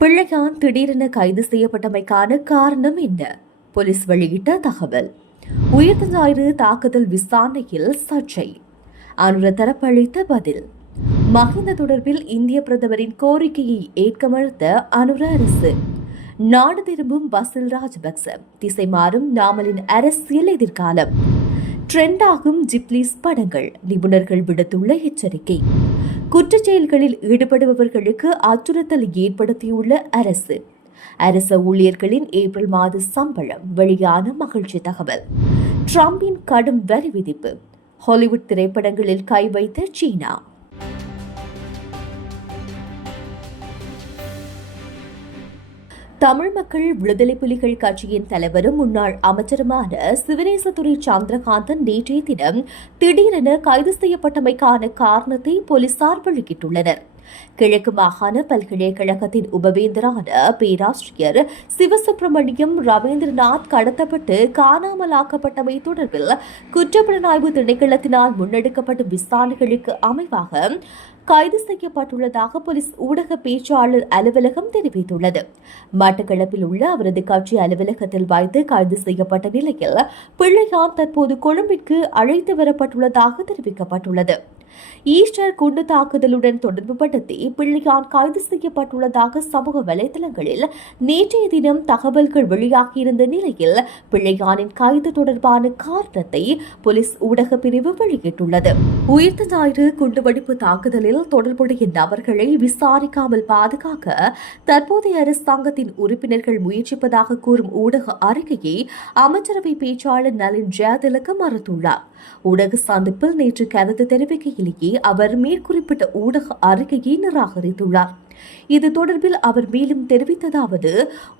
பிள்ளையான் திடீரென கைது செய்யப்பட்டமைக்கான காரணம் என்ன? போலீஸ் வெளியிட்ட தகவல். உயிர்த்த ஞாயிறு தாக்குதல் விசாரணையில் சர்ச்சை. அனுர தரப்பளித்த பதில். மஹிந்த தொடர்பில் இந்திய பிரதமரின் கோரிக்கையை ஏற்க மறுத்த அனுர அரசு. நாடு திரும்பும் பசில் ராஜபக்ச. திசை மாறும் நாமலின் அரசியல் எதிர்காலம். ட்ரெண்டாகும் ஜிப்லீஸ் படங்கள். நிபுணர்கள் விடுத்துள்ள எச்சரிக்கை. குற்றச்செயல்களில் ஈடுபடுபவர்களுக்கு அச்சுறுத்தல் ஏற்படுத்தியுள்ள அரசு. அரச ஊழியர்களின் ஏப்ரல் மாத சம்பளம் வெளியான மகிழ்ச்சி தகவல். ட்ரம்பின் கடும் வரி விதிப்பு. ஹாலிவுட் திரைப்படங்களில் கை வைத்த சீனா. தமிழ் மக்கள் விடுதலை புலிகள் கட்சியின் தலைவரும் முன்னாள் அமைச்சருமான சிவனேசதுரை சந்திரகாந்தன் நேற்றைய தினம் திடீரென கைது செய்யப்பட்டமைக்கான காரணத்தை போலீசார் வெளியிட்டுள்ளனர். கிழக்கு மாகாண பல்கலைக்கழகத்தின் உபவேந்தரான பேராசிரியர் சிவசுப்பிரமணியம் ரவீந்திரநாத் கடத்தப்பட்டு காணாமலாக்கப்பட்டமை தொடர்பில் குற்றப்புலனாய்வு திணைக்களத்தினால் முன்னெடுக்கப்படும் விசாரணைகளுக்கு அமைவாக கைது செய்யப்பட்டுள்ளதாக போலீஸ் ஊடக பேச்சாளர் அலுவலகம் தெரிவித்துள்ளது. மட்டக்களப்பில் உள்ள அவரது கட்சி அலுவலகத்தில் வைத்து கைது செய்யப்பட்ட நிலையில் பிள்ளையான் தற்போது கொழும்பிற்கு அழைத்து வரப்பட்டுள்ளதாக தெரிவிக்கப்பட்டுள்ளது. ஈஸ்டர் குண்டு தாக்குதலுடன் தொடர்புபடுத்தி பிள்ளையான் கைது செய்யப்பட்டுள்ளதாக சமூக வலைதளங்களில் நேற்றைய தினம் தகவல்கள் வெளியாகியிருந்த நிலையில் பிள்ளையானின் கைது தொடர்பான காரணத்தை போலீஸ் ஊடக பிரிவு வெளியிட்டுள்ளது. உயிர்த்த ஞாயிறு குண்டுவெடிப்பு தாக்குதலில் தொடர்புடைய நபர்களை விசாரிக்காமல் பாதுகாக்க தற்போதைய அரசாங்கத்தின் உறுப்பினர்கள் முயற்சிப்பதாக கூறும் ஊடக அறிக்கையை அமைச்சரவை பேச்சாளர் நளின் ஜெயதிலக மறுத்துள்ளார். ஊடக சந்திப்பில் நேற்று கருத்து நிலையிலேயே அவர் மேற்குறிப்பிட்ட ஊடக அறிக்கையை நிராகரித்துள்ளார். இது தொடர்பில் அவர் மேலும் தெரிவித்ததாவது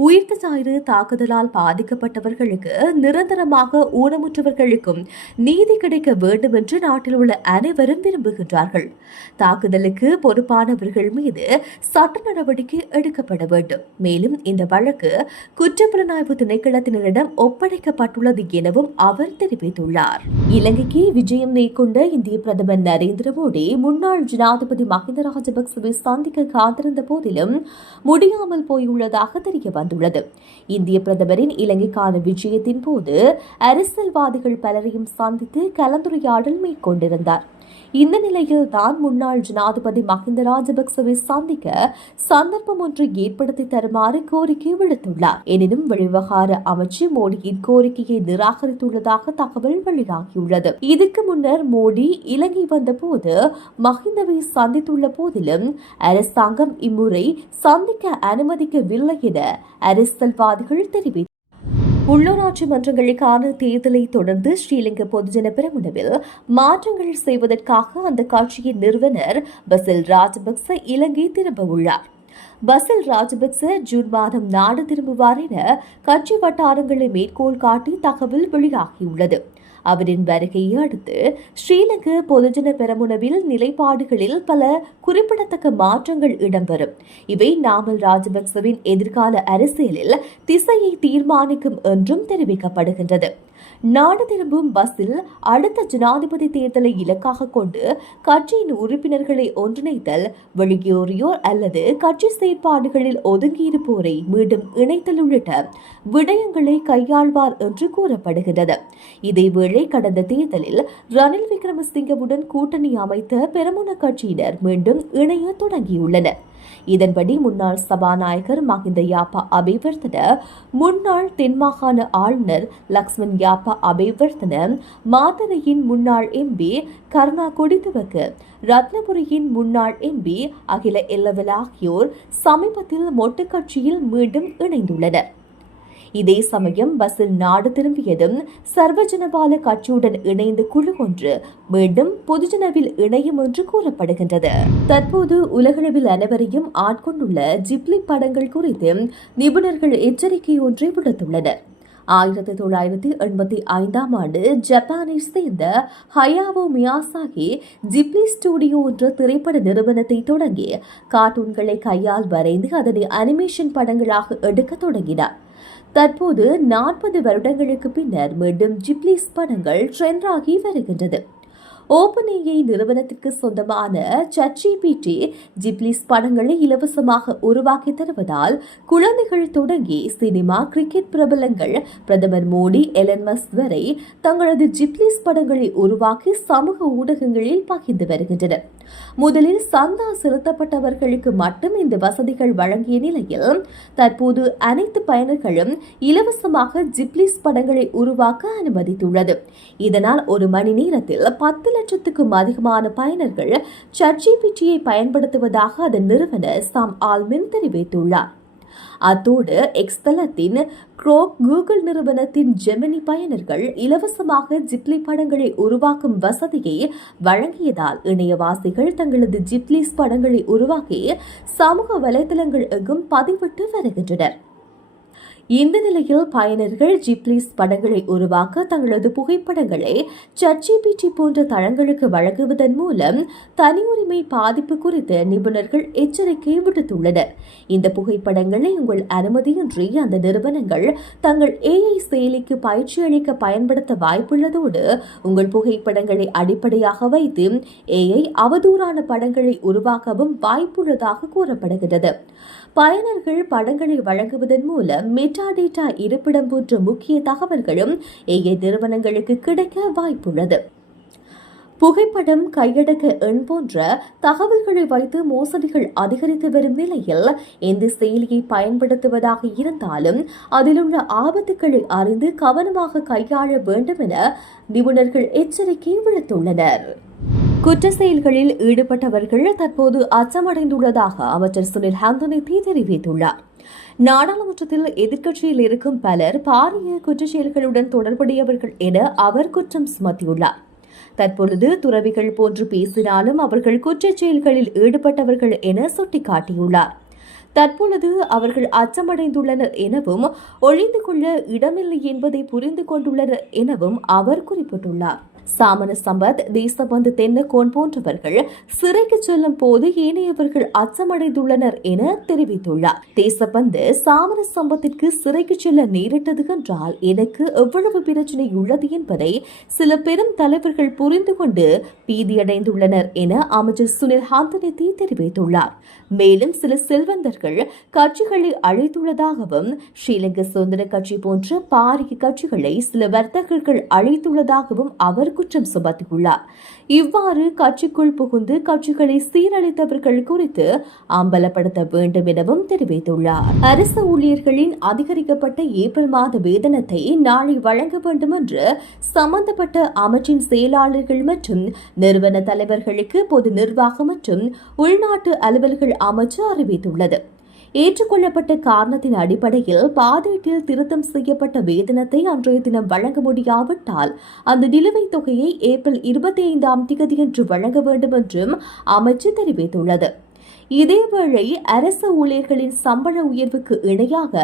உயிர்த்த சாயிறு தாக்குதலால் பாதிக்கப்பட்டவர்களுக்கு நிரந்தரமாக ஊனமுற்றவர்களுக்கும் நீதி கிடைக்க வேண்டும் என்று நாட்டில் உள்ள அனைவரும் விரும்புகின்றார்கள். தாக்குதலுக்கு பொறுப்பானவர்கள் மீது சட்ட நடவடிக்கை எடுக்கப்பட வேண்டும். மேலும் இந்த வழக்கு குற்றப்புலனாய்வு திணைக்களத்தினரிடம் ஒப்படைக்கப்பட்டுள்ளது எனவும் அவர் தெரிவித்துள்ளார். இலங்கைக்கு விஜயம் மேற்கொண்ட இந்திய பிரதமர் நரேந்திர மோடி முன்னாள் ஜனாதிபதி மஹிந்த ராஜபக்சவை சந்திக்க காத்திருந்த போதிலும் முடியாமல் போயுள்ளதாக தெரிய வந்துள்ளது. இந்திய பிரதமரின் இலங்கைக்கான விஜயத்தின் போது அரசியல்வாதிகள் பலரையும் சந்தித்து கலந்துரையாடல் மேற்கொண்டிருந்தார். இந்த நிலையில் தான் முன்னாள் ஜனாதிபதி மஹிந்த ராஜபக்சவை சந்திக்க சந்தர்ப்பம் ஒன்று ஏற்படுத்தி தருமாறு கோரிக்கை விடுத்துள்ளார். எனினும் வெளிவகார அமைச்சு மோடியின் கோரிக்கையை நிராகரித்துள்ளதாக தகவல் வெளியாகியுள்ளது. இதுக்கு முன்னர் மோடி இலங்கை வந்தபோது மஹிந்தவை சந்தித்துள்ள போதிலும் அரசாங்கம் இம்முறை சந்திக்க அனுமதிக்கவில்லை என அரசியல்வாதிகள் தெரிவித்தனர். உள்ளூராட்சி மன்றங்களுக்கான தேர்தலை தொடர்ந்து ஸ்ரீலங்கா பொதுஜன பெரமுனவில் மாற்றங்கள் செய்வதற்காக அந்த கட்சியின் நிறுவனர் பசில் ராஜபக்ச இலங்கை திரும்ப உள்ளார் பசில் ராஜபக்ச ஜூன் மாதம் நாடு திரும்புவார் என கட்சி வட்டாரங்களை மேற்கோள் காட்டி தகவல் வெளியாகியுள்ளது. அவரின் வருகையை அடுத்து ஸ்ரீலங்கா பொதுஜன பெரமுனவில் நிலைப்பாடுகளில் பல குறிப்பிடத்தக்க மாற்றங்கள் இடம்பெறும். இவை நாமல் ராஜபக்சவின் எதிர்கால அரசியலில் திசையை தீர்மானிக்கும் என்றும் தெரிவிக்கப்படுகின்றது. நாடு திரும்பும் பஸ்ஸில் அடுத்த ஜனாதிபதி தேர்தலை இலக்காக கொண்டு கட்சியின் உறுப்பினர்களை ஒன்றிணைத்தல் வெளியேறியோர் அல்லது கட்சி செயற்பாடுகளில் ஒதுங்கியிருப்போரை மீண்டும் இணைத்தல் உள்ளிட்ட விடயங்களை கையாள்வார் என்று கூறப்படுகிறது இதேவேளை கடந்த தேர்தலில் ரணில் விக்ரமசிங்கவுடன் கூட்டணி அமைத்த பெரமுன கட்சியினர் மீண்டும் இணைய தொடங்கியுள்ளனர். இதன்படி முன்னாள் சபாநாயகர் மஹிந்த யாப்பா அபிவர்த்தன முன்னாள் தென்மாகாண ஆளுநர் லக்ஷ்மண் யாப்பா அபிவர்த்தன மாதரையின் முன்னாள் எம்பி கருணா கொடித்தவக்கு ரத்னபுரியின் முன்னாள் எம்பி அகில எல்லவல் ஆகியோர் சமீபத்தில் மொட்டு கட்சியில் மீண்டும் இணைந்துள்ளனர். இதே சமயம் பஸ்ஸில் நாடு திரும்பியதும் சர்வஜனபால கட்சியுடன் இணைந்து குழு ஒன்று மீண்டும் பொதுஜனவில் இணையும் என்று கூறப்படுகின்றது. தற்போது உலகளவில் அனைவரையும் ஆட்கொண்டுள்ள ஜிப்லி படங்கள் குறித்து நிபுணர்கள் எச்சரிக்கை ஒன்றை விடுத்துள்ளனர். ஆயிரத்தி தொள்ளாயிரத்தி எண்பத்தி ஐந்தாம் ஆண்டு ஜப்பானை சேர்ந்த ஹயாவோ மியாசாகி ஜிப்லி ஸ்டுடியோ என்ற திரைப்பட நிறுவனத்தை தொடங்கி கார்ட்டூன்களை கையால் வரைந்து அதனை அனிமேஷன் படங்களாக எடுக்க தொடங்கினார். தற்போது நாற்பது வருடங்களுக்கு பின்னர் மீண்டும் ஜிப்லிஸ் படங்கள் ட்ரெண்டாகி வருகின்றது. ஓபன் நிறுவனத்திற்கு சொந்தமான சச்ஜிபிடி ஜிப்லிஸ் படங்களை இலவசமாக உருவாக்கி தருவதால் குழந்தைகள் தொடங்கி சினிமா கிரிக்கெட் பிரபலங்கள் பிரதமர் மோடி எலன் வரை தங்களது ஜிப்லிஸ் படங்களை உருவாக்கி சமூக ஊடகங்களில் பகிர்ந்து வருகின்றனர். முதலில் சந்தா செலுத்தப்பட்டவர்களுக்கு மட்டும் இந்த வசதிகள் வழங்கிய நிலையில் தற்போது அனைத்து பயனர்களும் இலவசமாக ஜிப்ளிஸ் படங்களை உருவாக்க அனுமதித்துள்ளது. இதனால் ஒரு மணி நேரத்தில் பத்து லட்சத்துக்கும் அதிகமான பயனர்கள் சர்ஜிபிடியை பயன்படுத்துவதாக அதன் நிறுவனர் சாம் ஆல்மின் தெரிவித்துள்ளார். அத்தோடு எக்ஸ் தளத்தின் குரோக் கூகுள் நிறுவனத்தின் ஜெமினி பயனர்கள் இலவசமாக ஜிப்லி படங்களை உருவாக்கும் வசதியை வழங்கியதால் இணையவாசிகள் தங்களது ஜிப்லிஸ் படங்களை உருவாக்கி சமூக வலைதளங்கள் எங்கும் பதிவிட்டு வருகின்றனர். இந்த நிலையில் பயனர்கள் ஜிப்ளிஸ் படங்களை உருவாக்க தங்களது புகைப்படங்களை சர்ஜிபிடி போன்ற தளங்களுக்கு வழங்குவதன் மூலம் தனி உரிமை பாதிப்பு குறித்து நிபுணர்கள் எச்சரிக்கை விடுத்துள்ளனர். இந்த புகைப்படங்களை உங்கள் அனுமதியின்றி அந்த நிறுவனங்கள் தங்கள் ஏஐ செயலிக்கு பயிற்சி அளிக்க பயன்படுத்த வாய்ப்புள்ளதோடு உங்கள் புகைப்படங்களை அடிப்படையாக வைத்து ஏஐ அவதூறான படங்களை உருவாக்கவும் வாய்ப்புள்ளதாக கூறப்படுகிறது. பயனர்கள் படங்களை வழங்குவதன் மூலம் மெட்டா டேட்டா இருப்பிடம் போன்ற முக்கிய தகவல்களும் ஏஏ நிறுவனங்களுக்கு கிடைக்க வாய்ப்புள்ளது. புகைப்படம் கையடக்க எண் போன்ற தகவல்களை வைத்து மோசடிகள் அதிகரித்து வரும் நிலையில் எந்த செயலியை பயன்படுத்துவதாக இருந்தாலும் அதிலுள்ள ஆபத்துக்களை அறிந்து கவனமாக கையாள வேண்டும் என நிபுணர்கள் எச்சரிக்கை விடுத்துள்ளனர். குற்ற செயல்களில் ஈடுபட்டவர்கள் தற்போது அச்சமடைந்துள்ளதாக அமைச்சர் சுனில் ஹாந்தனிதி தெரிவித்துள்ளார். நாடாளுமன்றத்தில் எதிர்க்கட்சியில் இருக்கும் பலர் பாரிய குற்ற செயல்களுடன் தொடர்புடையவர்கள் என அவர் குற்றம் சுமத்தியுள்ளார். தற்பொழுது துறவிகள் போன்று பேசினாலும் அவர்கள் குற்ற செயல்களில் ஈடுபட்டவர்கள் என சுட்டிக்காட்டியுள்ளார். தற்பொழுது அவர்கள் அச்சமடைந்துள்ளனர் எனவும் ஒழிந்து கொள்ள இடமில்லை என்பதை புரிந்து கொண்டுள்ளனர் எனவும் அவர் குறிப்பிட்டுள்ளார். சாமன சம்பத் தேசபந்து தென்னகோன் போன்றவர்கள் சிறைக்கு செல்லும் போது ஏனையவர்கள் அச்சமடைந்துள்ளனர் என தெரிவித்துள்ளார். தேசபந்து சாமன சம்பத்திற்கு சிறைக்கு செல்ல நேரிட்டது என்றால் எனக்கு எவ்வளவு பிரச்சனை உள்ளது என்பதை சில பெரும் தலைவர்கள் புரிந்து கொண்டு பீதியடைந்துள்ளனர் என அமைச்சர் சுனில் ஹாந்தனதி தெரிவித்துள்ளார். மேலும் சில செல்வந்தர்கள் கட்சிகளை அழைத்துள்ளதாகவும் ஸ்ரீலங்கா சுதந்திர கட்சி போன்ற பாரிய கட்சிகளை சில வர்த்தகர்கள் அழைத்துள்ளதாகவும் அவர் குற்றம் சுமத்தியுள்ளார். இவ்வாறு கட்சிக்குள் புகுந்து கட்சிகளை சீரழித்தவர்கள் குறித்து அம்பலப்படுத்த வேண்டும் எனவும் தெரிவித்துள்ளார். அரசு ஊழியர்களின் அதிகரிக்கப்பட்ட ஏப்ரல் மாத வேதனத்தை நாளை வழங்க வேண்டும் என்று சம்பந்தப்பட்ட அமைச்சின் செயலாளர்கள் மற்றும் நிறுவன தலைவர்களுக்கு பொது நிர்வாகம் மற்றும் உள்நாட்டு அலுவல்கள் அமைச்சு அறிவித்துள்ளது. ஏற்றுக்கொள்ளப்பட்ட காரணத்தின் அடிப்படையில் பாதீட்டில் திருத்தம் செய்யப்பட்ட வேதனத்தை அன்றைய தினம் வழங்க முடியாவிட்டால் அந்த நிலுவைத் தொகையை ஏப்ரல் இருபத்தி ஐந்தாம் தேதியன்று வழங்க வேண்டும் என்றும் அமைச்சு தெரிவித்துள்ளது. இதேவேளை அரசு ஊழியர்களின் சம்பள உயர்வுக்கு இணையாக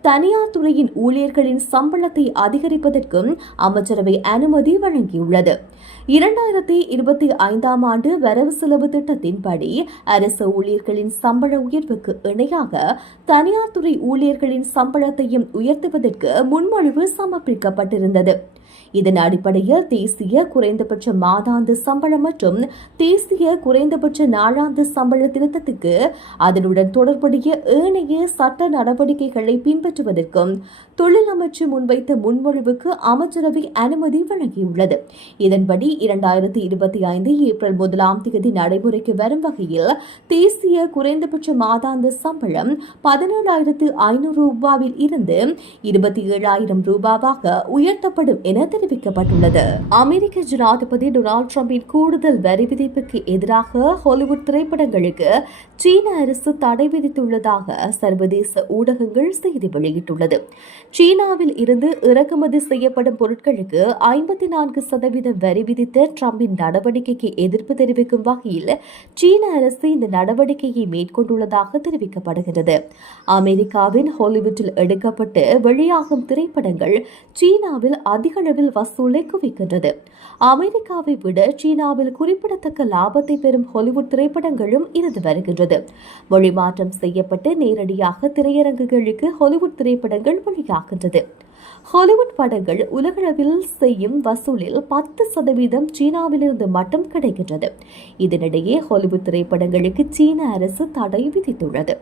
தனியார் துறையின் ஊழியர்களின் சம்பளத்தை அதிகரிப்பதற்கும் அமைச்சரவை அனுமதி வழங்கியுள்ளது. இரண்டாயிரத்தி இருபத்தி ஐந்தாம் ஆண்டு வரவு செலவு திட்டத்தின்படி அரசு ஊழியர்களின் சம்பள உயர்வுக்கு இணையாக தனியார் துறை ஊழியர்களின் சம்பளத்தையும் உயர்த்துவதற்கு முன்மொழிவு சமர்ப்பிக்கப்பட்டிருந்தது. இதன் அடிப்படையில் தேசிய குறைந்தபட்ச மாதாந்த சம்பளம் மற்றும் தேசிய குறைந்தபட்ச நாளாந்த சம்பள திருத்தத்துக்கு அதனுடன் தொடர்புடைய ஏனைய சட்ட நடவடிக்கைகளை பின்பற்றுவதற்கும் தொழில் அமைச்சு முன்வைத்த முன்மொழிவுக்கு அமைச்சரவை அனுமதி வழங்கியுள்ளது. இதன்படி இரண்டாயிரத்தி இருபத்தி ஐந்து ஏப்ரல் முதலாம் தேதி நடைமுறைக்கு வரும் வகையில் தேசிய குறைந்தபட்ச மாதாந்த சம்பளம் பதினேழாயிரத்து ஐநூறு ரூபாவில் இருந்து இருபத்தி ஏழாயிரம் ரூபாவாக உயர்த்தப்படும் என என தெரிவிக்கப்பட்டுள்ளது. அமெரிக்க ஜனாதிபதி டொனால்டு டிரம்பின் கூடுதல் வரி விதிப்புக்கு எதிராக ஹாலிவுட் திரைப்படங்களுக்கு சீன அரசு தடை விதித்துள்ளதாக சர்வதேச ஊடகங்கள் செய்தி வெளியிட்டுள்ளது. சீனாவில் இருந்து இறக்குமதி செய்யப்படும் பொருட்களுக்கு ஐம்பத்தி நான்கு சதவீதம் வரி விதித்த டிரம்பின் நடவடிக்கைக்கு எதிர்ப்பு தெரிவிக்கும் வகையில் சீன அரசு இந்த நடவடிக்கையை மேற்கொண்டுள்ளதாக தெரிவிக்கப்படுகிறது. அமெரிக்காவின் ஹாலிவுட்டில் எடுக்கப்பட்டு வெளியாகும் திரைப்படங்கள் சீனாவில் அதிக அளவில் வசூலை குவிக்கின்றது. அமெரிக்காவை விட சீனாவில் குறிப்பிடத்தக்க லாபத்தை பெறும் ஹாலிவுட் திரைப்படங்களும் இருந்து வருகின்றது. மொழி மாற்றம் செய்யப்பட்டு நேரடியாக திரையரங்குகளுக்கு ஹாலிவுட் திரைப்படங்கள் வெளியாகின்றது. ஹாலிவுட் படங்கள் உலகளவில் செய்யும் வசூலில் பத்து சதவீதம் சீனாவிலிருந்து மட்டும் கிடைக்கின்றது. இதனிடையே ஹாலிவுட் திரைப்படங்களுக்கு சீன அரசு தடை விதித்துள்ளது.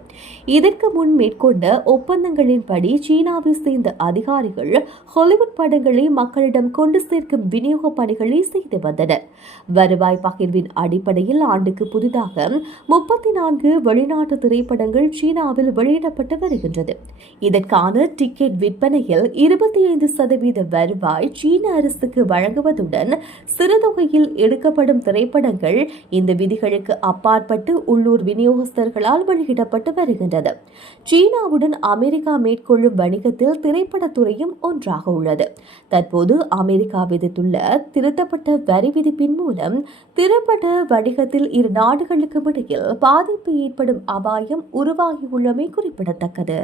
இதற்கு முன் மேற்கொண்ட ஒப்பந்தங்களின்படி சீனாவை சேர்ந்த அதிகாரிகள் ஹாலிவுட் படங்களை மக்களிடம் கொண்டு சேர்க்கும் விநியோக பணிகளை செய்து வந்தனர். வருவாய் பகிர்வின் அடிப்படையில் ஆண்டுக்கு புதிதாக முப்பத்தி நான்கு வெளிநாட்டு திரைப்படங்கள் சீனாவில் வெளியிடப்பட்டு வருகின்றது. இதற்கான டிக்கெட் விற்பனையில் இருபத்தி ஐந்து சதவீத வருவாய் சீன அரசுக்கு வழங்குவதுடன் சிறுதொகையில் எடுக்கப்படும் திரைப்படங்கள் இந்த விதிகளுக்கு அப்பாற்பட்டு உள்ளூர் விநியோகஸ்தர்களால் வெளியிடப்பட்டு வருகின்றது. சீனாவுடன் அமெரிக்கா மேற்கொள்ளும் வணிகத்தில் திரைப்படத்துறையும் ஒன்றாக உள்ளது. தற்போது அமெரிக்கா விதித்துள்ள திருத்தப்பட்ட வரி விதிப்பின் மூலம் திரைப்பட வணிகத்தில் இரு நாடுகளுக்கும் இடையில் பாதிப்பு ஏற்படும் அபாயம் உருவாகியுள்ளமை குறிப்பிடத்தக்கது.